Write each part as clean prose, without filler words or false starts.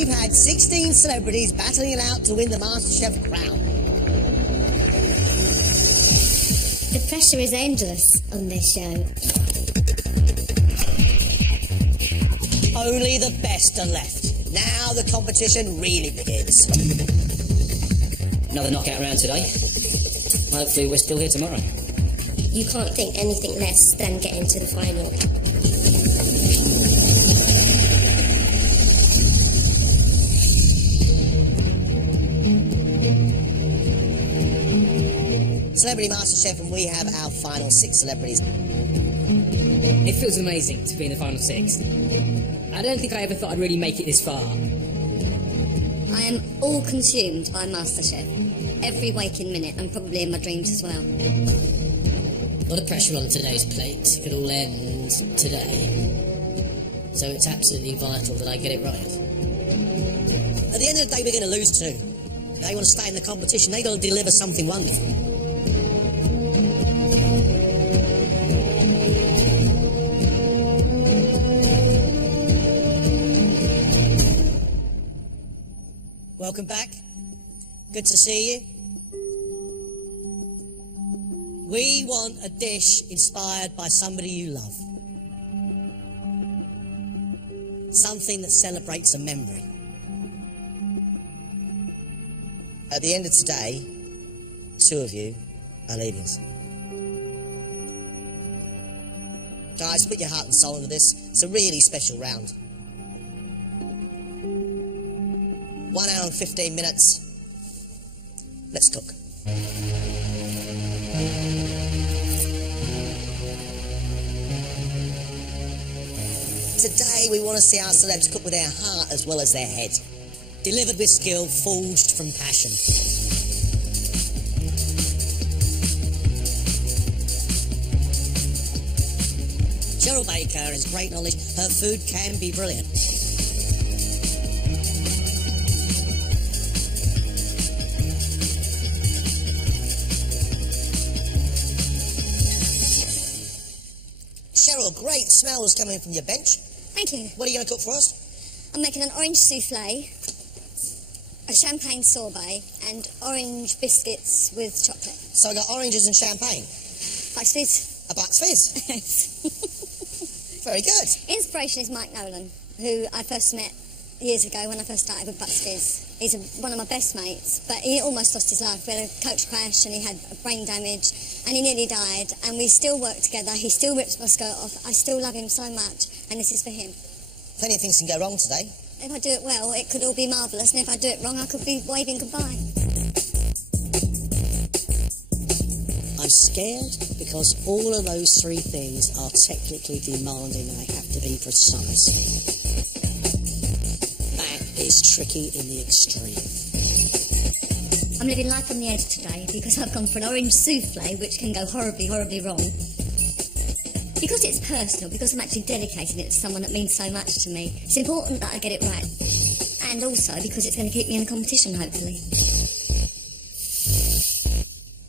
we've had 16 celebrities battling it out to win the MasterChef crown. The pressure is endless on this show. Only the best are left. Now the competition really begins. Another knockout round today. Hopefully we're still here tomorrow. You can't think anything less than getting to the final. Celebrity MasterChef, and we have our final 6 celebrities. It feels amazing to be in the final 6. I don't think I ever thought I'd really make it this far. I am all consumed by MasterChef. Every waking minute, and probably in my dreams as well. A lot of pressure on today's plate. It could all end today. So it's absolutely vital that I get it right. At the end of the day, we're going to lose too. They want to stay in the competition. They've got to deliver something wonderful. Welcome back. Good to see you. We want a dish inspired by somebody you love. Something that celebrates a memory. At the end of today, 2 of you are leaving us. Guys, put your heart and soul into this. It's a really special round. 1 hour and 15 minutes. Let's cook. Today we want to see our celebs cook with their heart as well as their head. Delivered with skill, forged from passion. Cheryl Baker has great knowledge. Her food can be brilliant. Cheryl, great smells coming from your bench. Thank you. What are you going to cook for us? I'm making an orange souffle, a champagne sorbet, and orange biscuits with chocolate. So I got oranges and champagne. Bucks Fizz. A Bucks Fizz. Yes. Very good. Inspiration is Mike Nolan, who I first met years ago when I first started with Bucks Fizz. He's one of my best mates, but he almost lost his life. We had a coach crash and he had brain damage and he nearly died, and we still work together. He still rips my skirt off. I still love him so much, and this is for him. Plenty of things can go wrong today. If I do it well, it could all be marvellous, and if I do it wrong, I could be waving goodbye. I'm scared because all of those 3 things are technically demanding and I have to be precise. That is tricky in the extreme. I'm living life on the edge today because I've gone for an orange souffle, which can go horribly, horribly wrong. Because it's personal, because I'm actually dedicating it to someone that means so much to me, it's important that I get it right. And also because it's going to keep me in the competition, hopefully.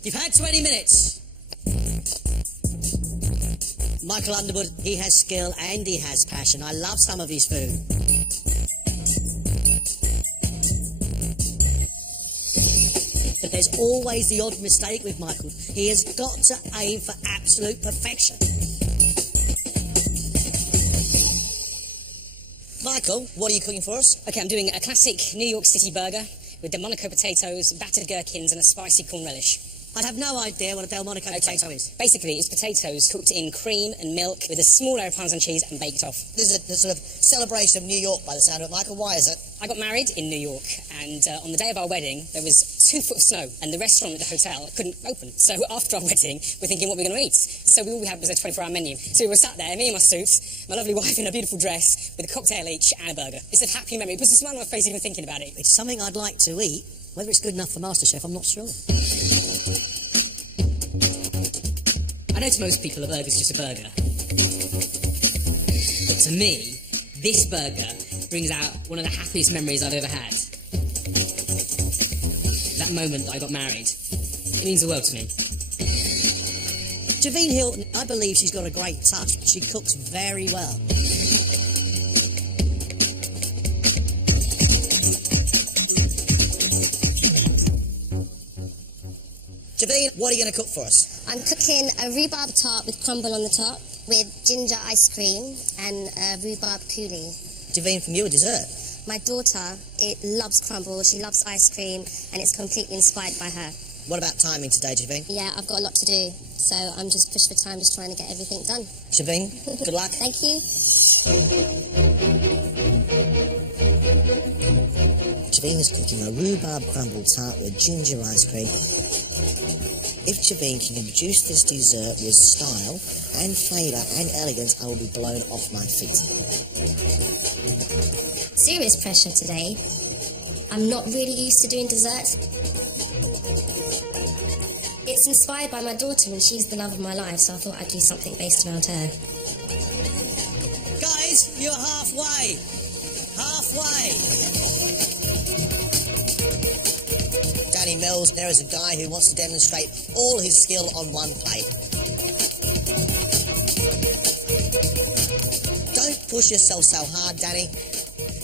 You've had 20 minutes. Michael Underwood, he has skill and he has passion. I love some of his food. But there's always the odd mistake with Michael. He has got to aim for absolute perfection. Michael, what are you cooking for us? Okay, I'm doing a classic New York City burger with Delmonico potatoes, battered gherkins, and a spicy corn relish. I'd have no idea what a Delmonico potato is. Basically, it's potatoes cooked in cream and milk with a small layer of Parmesan cheese and baked off. This is a sort of celebration of New York by the sound of it. Michael, why is it? I got married in New York, and on the day of our wedding, there was 2 foot of snow, and the restaurant at the hotel couldn't open. So after our wedding, we're thinking what we're going to eat. So all we had was a 24-hour menu. So we were sat there, me in my suit, my lovely wife in a beautiful dress, with a cocktail each and a burger. It's a happy memory. It puts a smile on my face even thinking about it. It's something I'd like to eat. Whether it's good enough for MasterChef, I'm not sure. I know to most people a burger's just a burger. But to me, this burger brings out one of the happiest memories I've ever had. That moment that I got married. It means the world to me. Javine Hilton, I believe she's got a great touch. She cooks very well. Javine, what are you going to cook for us? I'm cooking a rhubarb tart with crumble on the top, with ginger ice cream and rhubarb coulis. Javine, from you, a dessert. My daughter, loves crumble, she loves ice cream, and it's completely inspired by her. What about timing today, Javine? Yeah, I've got a lot to do, so I'm just pushed for time, just trying to get everything done. Javine, good luck. Thank you. Javine is cooking a rhubarb crumble tart with ginger ice cream. If Javine can produce this dessert with style and flavour and elegance, I will be blown off my feet. Serious pressure today. I'm not really used to doing desserts. It's inspired by my daughter, and she's the love of my life, so I thought I'd do something based around her. Guys, you're halfway. Halfway. Danny Mills, there is a guy who wants to demonstrate all his skill on one plate. Don't push yourself so hard, Danny.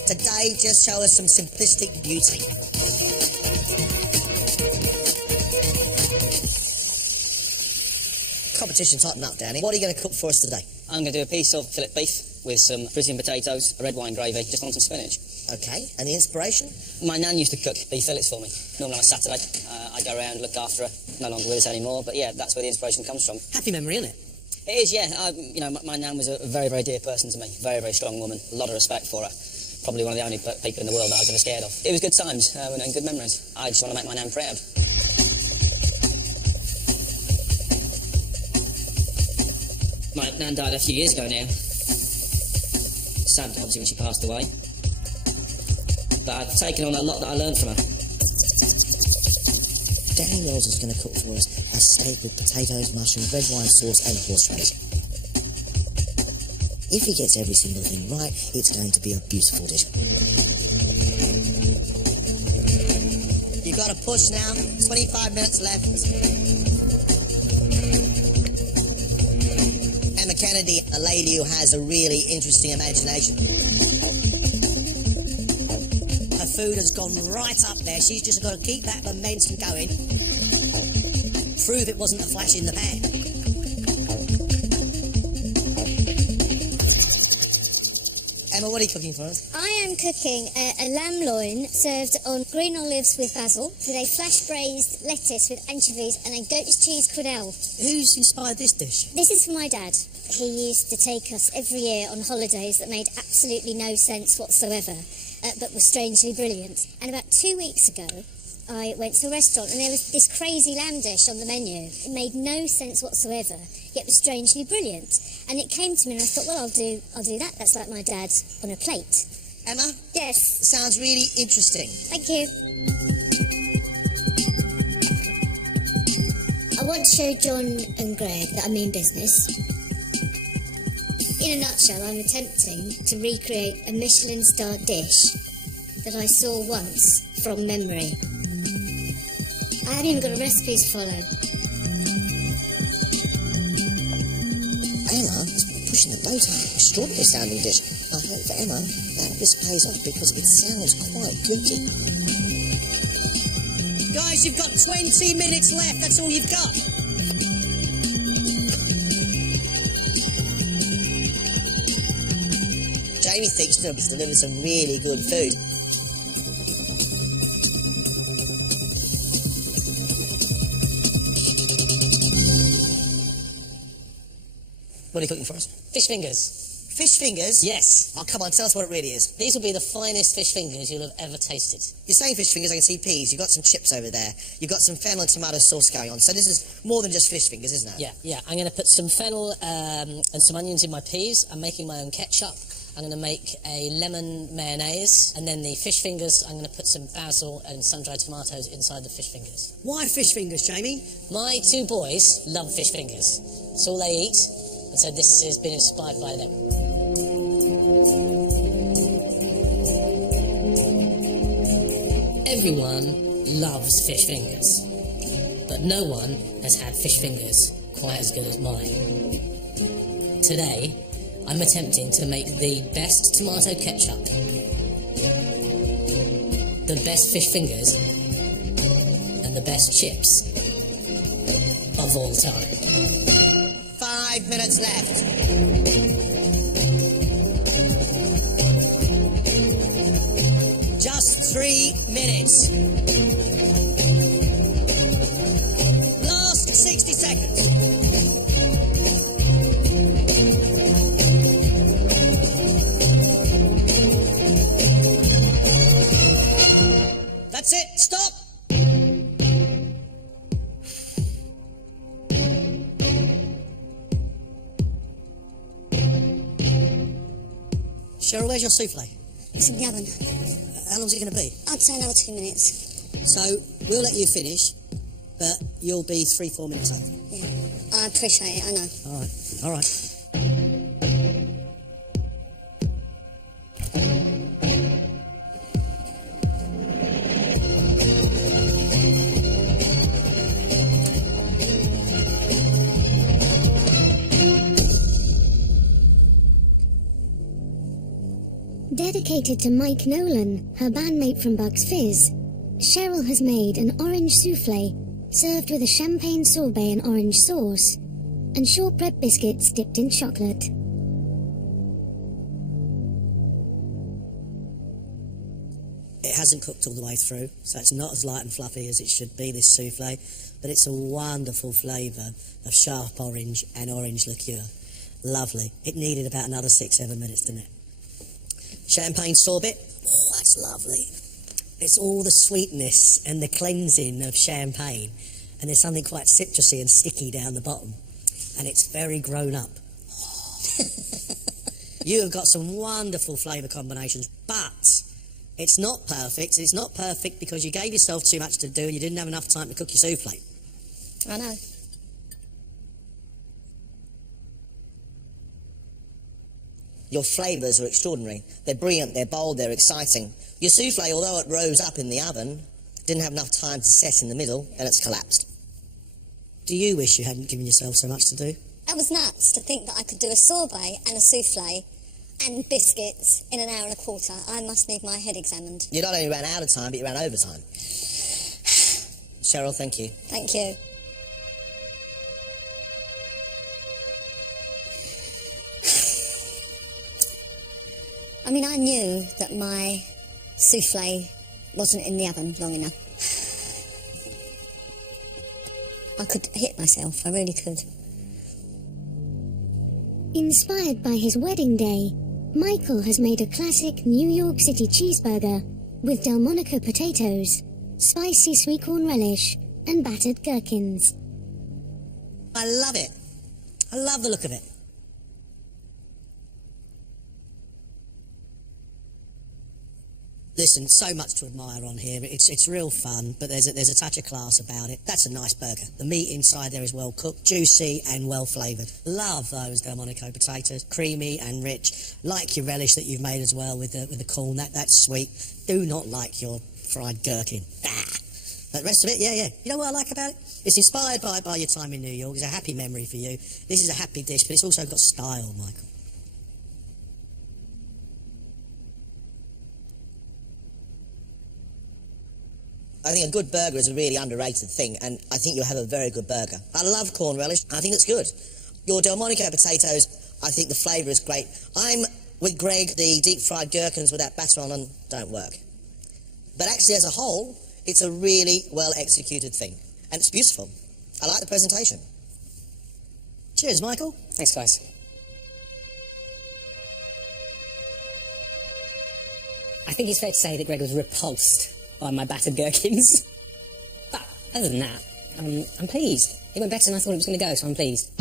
Today, just show us some simplistic beauty. Competition's hotting up, Danny. What are you going to cook for us today? I'm going to do a piece of fillet beef with some Brazilian potatoes, a red wine gravy, just on some spinach. Okay, and the inspiration? My nan used to cook beef fillets for me, normally on a Saturday. I go around, look after her, no longer with us anymore, but yeah, that's where the inspiration comes from. Happy memory, isn't it? It is, yeah. My nan was a very, very dear person to me, very, very strong woman, a lot of respect for her. Probably one of the only people in the world that I was ever scared of. It was good times and good memories. I just want to make my nan proud. My nan died a few years ago now. Sad, obviously, when she passed away. But I've taken on a lot that I learned from her. Danny Mills is going to cook for us a steak with potatoes, mushroom, red wine sauce and horseradish. If he gets every single thing right, it's going to be a beautiful dish. You've got to push now. 25 minutes left. Emma Kennedy, a lady who has a really interesting imagination. Her food has gone right up there. She's just got to keep that momentum going. Prove it wasn't a flash in the pan. Emma, what are you cooking for us? I am cooking a lamb loin served on green olives with basil, with a flash braised lettuce with anchovies and a goat's cheese quenelle. Who's inspired this dish? This is for my dad. He used to take us every year on holidays that made absolutely no sense whatsoever, but were strangely brilliant. And about 2 weeks ago, I went to a restaurant and there was this crazy lamb dish on the menu. It made no sense whatsoever, yet was strangely brilliant. And it came to me and I thought, well, I'll do that. That's like my dad on a plate. Emma? Yes. Sounds really interesting. Thank you. I want to show John and Greg that I mean business. In a nutshell, I'm attempting to recreate a Michelin-starred dish that I saw once from memory. I haven't even got a recipe to follow. Emma is pushing the boat out. Extraordinary sounding dish. I hope for Emma that this pays off because it sounds quite gooky. Guys, you've got 20 minutes left. That's all you've got. Jamie thinks he's delivered some really good food. What are you cooking for us? Fish fingers. Fish fingers? Yes. Oh, come on, tell us what it really is. These will be the finest fish fingers you'll have ever tasted. You're saying fish fingers, I can see peas. You've got some chips over there. You've got some fennel and tomato sauce going on. So this is more than just fish fingers, isn't it? Yeah. I'm going to put some fennel and some onions in my peas. I'm making my own ketchup. I'm going to make a lemon mayonnaise. And then the fish fingers, I'm going to put some basil and sun-dried tomatoes inside the fish fingers. Why fish fingers, Jamie? My two boys love fish fingers. It's all they eat. And so this has been inspired by them. Everyone loves fish fingers, but no one has had fish fingers quite as good as mine. Today, I'm attempting to make the best tomato ketchup, the best fish fingers, and the best chips of all time. 5 minutes left. Just 3 minutes. Last 60 seconds. That's it. Stop. Cheryl, where's your souffle? It's in the oven. How long's it going to be? I'd say another 2 minutes. So, we'll let you finish, but you'll be 3-4 minutes over. Yeah, I appreciate it, I know. All right, all right. Dedicated to Mike Nolan, her bandmate from Bugs Fizz, Cheryl has made an orange souffle served with a champagne sorbet and orange sauce, and shortbread biscuits dipped in chocolate. It hasn't cooked all the way through, so it's not as light and fluffy as it should be, this souffle, but it's a wonderful flavour of sharp orange and orange liqueur. Lovely. It needed about another 6-7 minutes, didn't it? Champagne sorbet, oh, that's lovely. It's all the sweetness and the cleansing of champagne, and there's something quite citrusy and sticky down the bottom, and it's very grown up. You have got some wonderful flavour combinations, but it's not perfect. It's not perfect because you gave yourself too much to do and you didn't have enough time to cook your souffle. I know. Your flavours are extraordinary. They're brilliant, they're bold, they're exciting. Your souffle, although it rose up in the oven, didn't have enough time to set in the middle, and it's collapsed. Do you wish you hadn't given yourself so much to do? That was nuts to think that I could do a sorbet and a souffle and biscuits in an hour and a quarter. I must need my head examined. You not only ran out of time, but you ran over time. Cheryl, thank you. Thank you. I mean, I knew that my souffle wasn't in the oven long enough. I could hit myself, I really could. Inspired by his wedding day, Michael has made a classic New York City cheeseburger with Delmonico potatoes, spicy sweet corn relish, and battered gherkins. I love it. I love the look of it. Listen, so much to admire on here. It's real fun, but there's a touch of class about it. That's a nice burger. The meat inside there is well cooked, juicy and well flavoured. Love those Delmonico potatoes, creamy and rich. Like your relish that you've made as well with the corn. That's sweet. Do not like your fried gherkin. But the rest of it, yeah. You know what I like about it? It's inspired by your time in New York. It's a happy memory for you. This is a happy dish, but it's also got style, Michael. I think a good burger is a really underrated thing, and I think you'll have a very good burger. I love corn relish. I think it's good. Your Delmonico potatoes, I think the flavour is great. I'm with Greg, the deep-fried gherkins with that batter on them don't work. But actually, as a whole, it's a really well-executed thing, and it's beautiful. I like the presentation. Cheers, Michael. Thanks, guys. I think it's fair to say that Greg was repulsed by my battered gherkins. But other than that, I'm pleased. It went better than I thought it was going to go, so I'm pleased.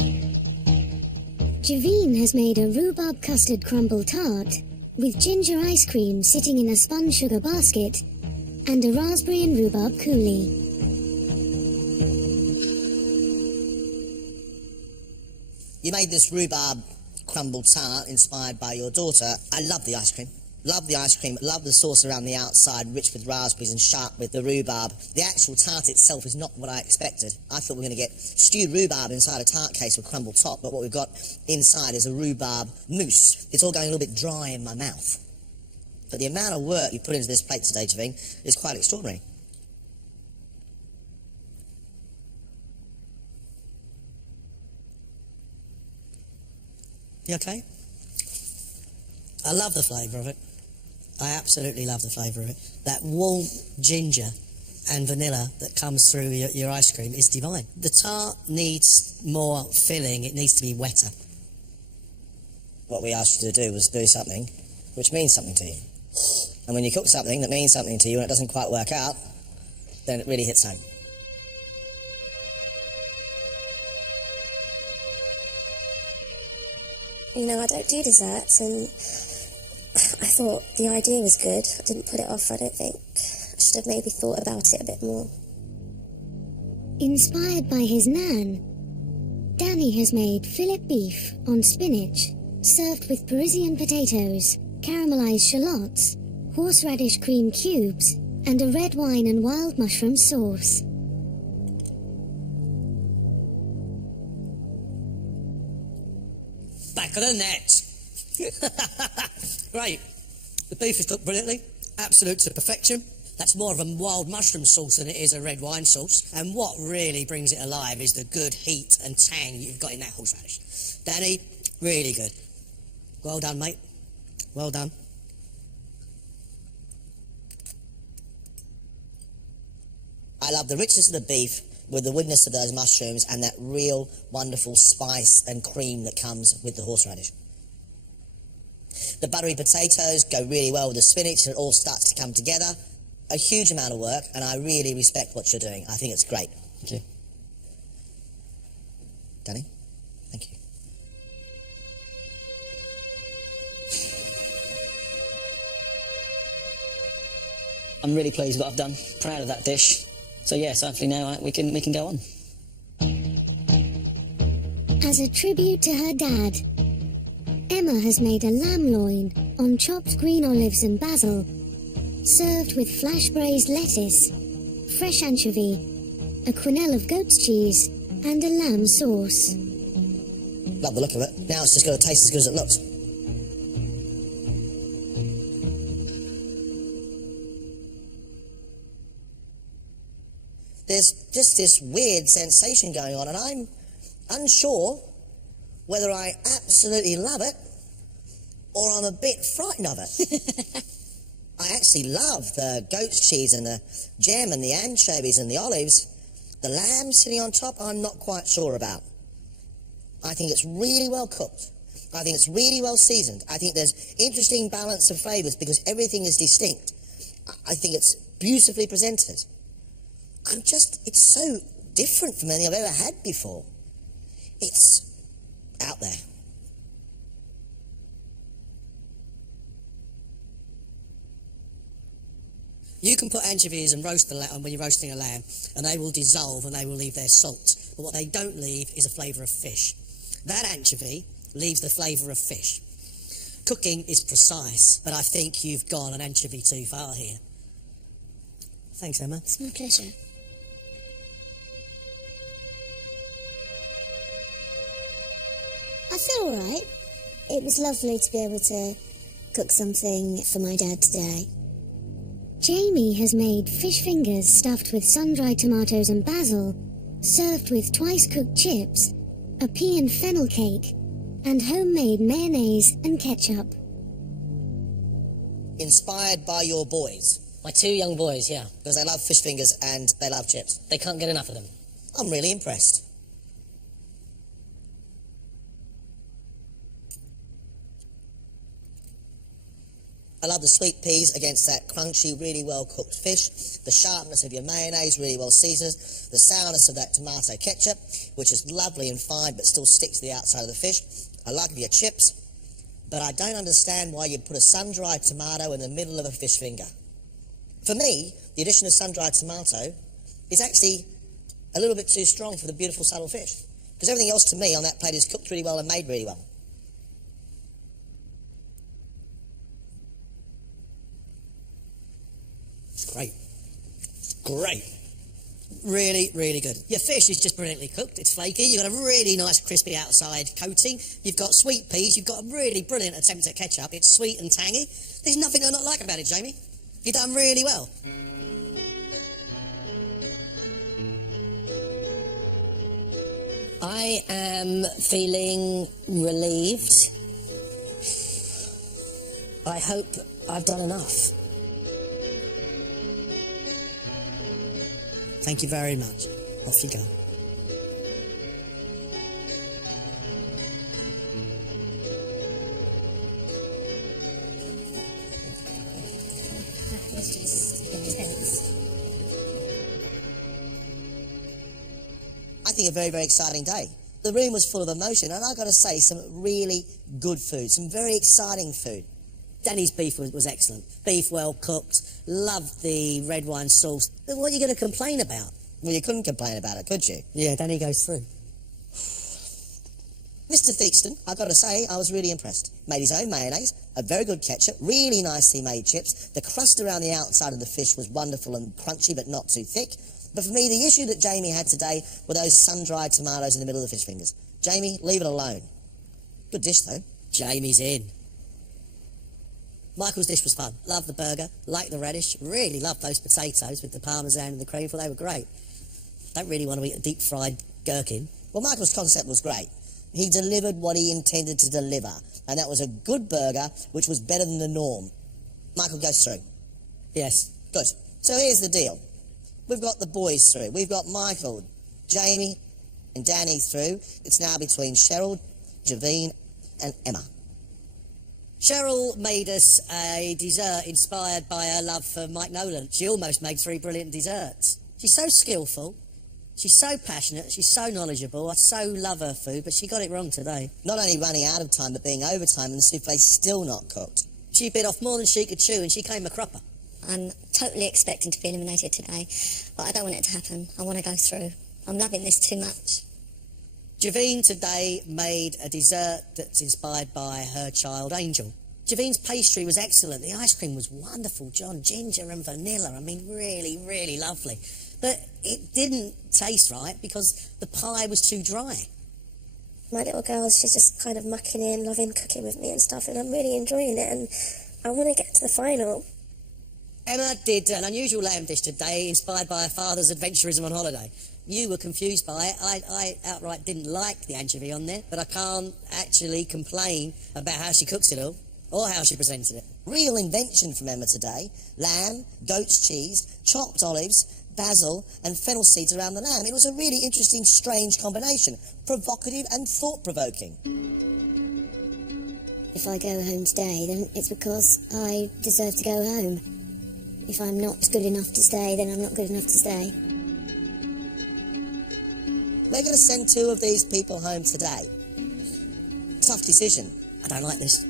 Javine has made a rhubarb custard crumble tart with ginger ice cream sitting in a spun sugar basket and a raspberry and rhubarb coulis. You made this rhubarb crumble tart inspired by your daughter. I love the ice cream. Love the ice cream, love the sauce around the outside, rich with raspberries and sharp with the rhubarb. The actual tart itself is not what I expected. I thought we were going to get stewed rhubarb inside a tart case with crumble top, but what we've got inside is a rhubarb mousse. It's all going a little bit dry in my mouth. But the amount of work you put into this plate today, Javine, is quite extraordinary. You okay? I love the flavour of it. I absolutely love the flavour of it. That warm ginger and vanilla that comes through your ice cream is divine. The tart needs more filling. It needs to be wetter. What we asked you to do was do something which means something to you. And when you cook something that means something to you and it doesn't quite work out, then it really hits home. You know, I don't do desserts, and I thought the idea was good. I didn't put it off, I don't think. I should have maybe thought about it a bit more. Inspired by his nan, Danny has made fillet beef on spinach, served with Parisian potatoes, caramelized shallots, horseradish cream cubes, and a red wine and wild mushroom sauce. Back of the net. Great. The beef is cooked brilliantly. Absolute to perfection. That's more of a wild mushroom sauce than it is a red wine sauce. And what really brings it alive is the good heat and tang you've got in that horseradish. Danny, really good. Well done, mate. Well done. I love the richness of the beef with the woodness of those mushrooms and that real wonderful spice and cream that comes with the horseradish. The buttery potatoes go really well with the spinach and it all starts to come together. A huge amount of work, and I really respect what you're doing. I think it's great. Thank you. Danny, thank you. I'm really pleased with what I've done. Proud of that dish. So yes, hopefully now we can go on. As a tribute to her dad, Emma has made a lamb loin on chopped green olives and basil, served with flash braised lettuce, fresh anchovy, a quenelle of goat's cheese, and a lamb sauce. Love the look of it. Now it's just got to taste as good as it looks. There's just this weird sensation going on, and I'm unsure whether I absolutely love it or I'm a bit frightened of it. I actually love the goat's cheese and the jam and the anchovies and the olives. The lamb sitting on top, I'm not quite sure about. I think it's really well cooked. I think it's really well seasoned. I think there's interesting balance of flavours because everything is distinct. I think it's beautifully presented. It's so different from anything I've ever had before. It's out there. You can put anchovies and roast the lamb when you're roasting a lamb, and they will dissolve and they will leave their salt. But what they don't leave is a flavour of fish. That anchovy leaves the flavour of fish. Cooking is precise, but I think you've gone an anchovy too far here. Thanks, Emma. It's my pleasure. I feel all right. It was lovely to be able to cook something for my dad today. Jamie has made fish fingers stuffed with sun-dried tomatoes and basil, served with twice-cooked chips, a pea and fennel cake, and homemade mayonnaise and ketchup. Inspired by your boys, My 2 young boys, yeah. because they love fish fingers and they love chips. They can't get enough of them. I'm really impressed. I love the sweet peas against that crunchy, really well-cooked fish, the sharpness of your mayonnaise, really well seasoned, the sourness of that tomato ketchup, which is lovely and fine but still sticks to the outside of the fish. I like your chips, but I don't understand why you put a sun-dried tomato in the middle of a fish finger. For me, the addition of sun-dried tomato is actually a little bit too strong for the beautiful, subtle fish, because everything else to me on that plate is cooked really well and made really well. It's great. Great. Really, really good. Your fish is just brilliantly cooked. It's flaky. You've got a really nice crispy outside coating. You've got sweet peas. You've got a really brilliant attempt at ketchup. It's sweet and tangy. There's nothing I not like about it, Jamie. You've done really well. I am feeling relieved I hope I've done enough. Thank you very much. Off you go. That was just intense. I think a very, very exciting day. The room was full of emotion, and I've got to say, some really good food, some very exciting food. Danny's beef was excellent. Beef well cooked. Loved the red wine sauce. But what are you going to complain about? Well, you couldn't complain about it, could you? Yeah, Danny goes through. Mr. Theakston, I've got to say, I was really impressed. Made his own mayonnaise, a very good ketchup, really nicely made chips. The crust around the outside of the fish was wonderful and crunchy, but not too thick. But for me, the issue that Jamie had today were those sun-dried tomatoes in the middle of the fish fingers. Jamie, leave it alone. Good dish, though. Jamie's in. Michael's dish was fun. Loved the burger, liked the radish, really loved those potatoes with the parmesan and the cream. Thought they were great. Don't really want to eat a deep-fried gherkin. Well, Michael's concept was great. He delivered what he intended to deliver, and that was a good burger, which was better than the norm. Michael goes through. Yes. Good. So here's the deal. We've got the boys through. We've got Michael, Jamie, and Danny through. It's now between Cheryl, Javine, and Emma. Cheryl made us a dessert inspired by her love for Mike Nolan. She almost made 3 brilliant desserts. She's so skillful. She's so passionate. She's so knowledgeable. I so love her food, but she got it wrong today. Not only running out of time, but being overtime, and the souffle's still not cooked. She bit off more than she could chew, and she came a cropper. I'm totally expecting to be eliminated today, but I don't want it to happen. I want to go through. I'm loving this too much. Javine today made a dessert that's inspired by her child, Angel. Javine's pastry was excellent. The ice cream was wonderful, John. Ginger and vanilla. I mean, really, really lovely. But it didn't taste right because the pie was too dry. My little girl, she's just kind of mucking in, loving cooking with me and stuff, and I'm really enjoying it, and I want to get to the final. Emma did an unusual lamb dish today, inspired by her father's adventurism on holiday. You were confused by it. I outright didn't like the anchovy on there, but I can't actually complain about how she cooks it all, or how she presented it. Real invention from Emma today. Lamb, goat's cheese, chopped olives, basil, and fennel seeds around the lamb. It was a really interesting, strange combination. Provocative and thought-provoking. If I go home today, then it's because I deserve to go home. If I'm not good enough to stay, then I'm not good enough to stay. We're going to send 2 of these people home today. Tough decision. I don't like this.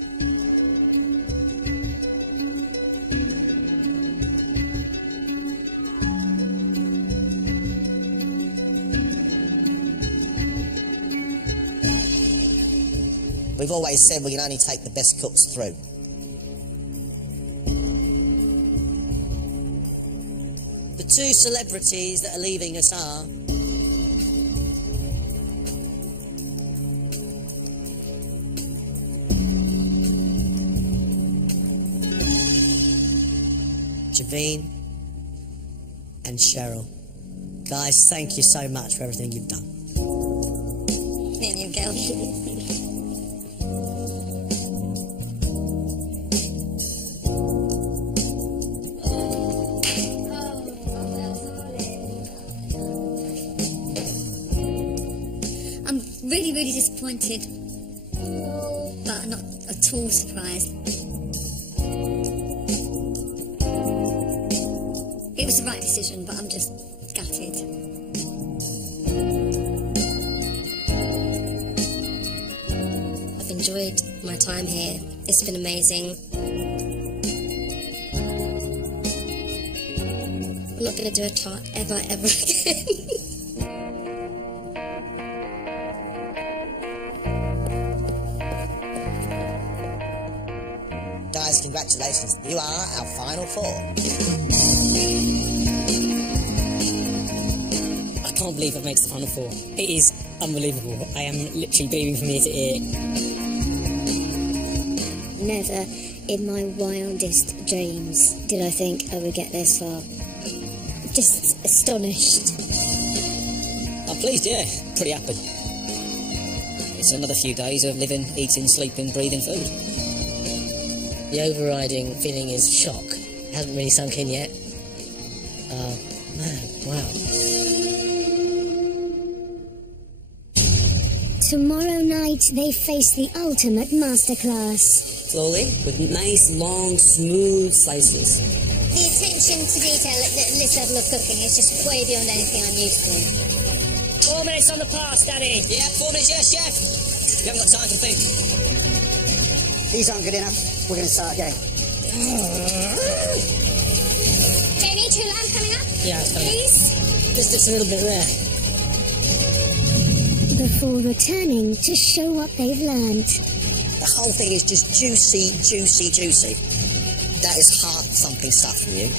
We've always said we can only take the best cooks through. The 2 celebrities that are leaving us are Javine and Cheryl. Guys, thank you so much for everything you've done. Million girl. I'm really, really disappointed, but not at all surprised. It was the right decision, but I'm just gutted. I've enjoyed my time here. It's been amazing. I'm not going to do a tart ever again. Guys, congratulations. You are our final 4. I can't believe I've made it to the final 4. It is unbelievable. I am literally beaming from ear to ear. Never in my wildest dreams did I think I would get this far. Just astonished. I'm pleased, yeah. Pretty happy. It's another few days of living, eating, sleeping, breathing food. The overriding feeling is shock. It hasn't really sunk in yet. Man, wow. Tomorrow night, they face the ultimate masterclass. Slowly, with nice, long, smooth slices. The attention to detail at this level of cooking is just way beyond anything I'm used to. 4 minutes on the pass, Daddy. Yeah, 4 minutes, yes, chef. You haven't got time to think. These aren't good enough. We're going to start again. Jamie, true lamb coming up? Yeah, it's coming. Please? Just looks a little bit rare. Before returning to show what they've learned. The whole thing is just juicy, juicy, juicy. That is heart-thumping stuff from you.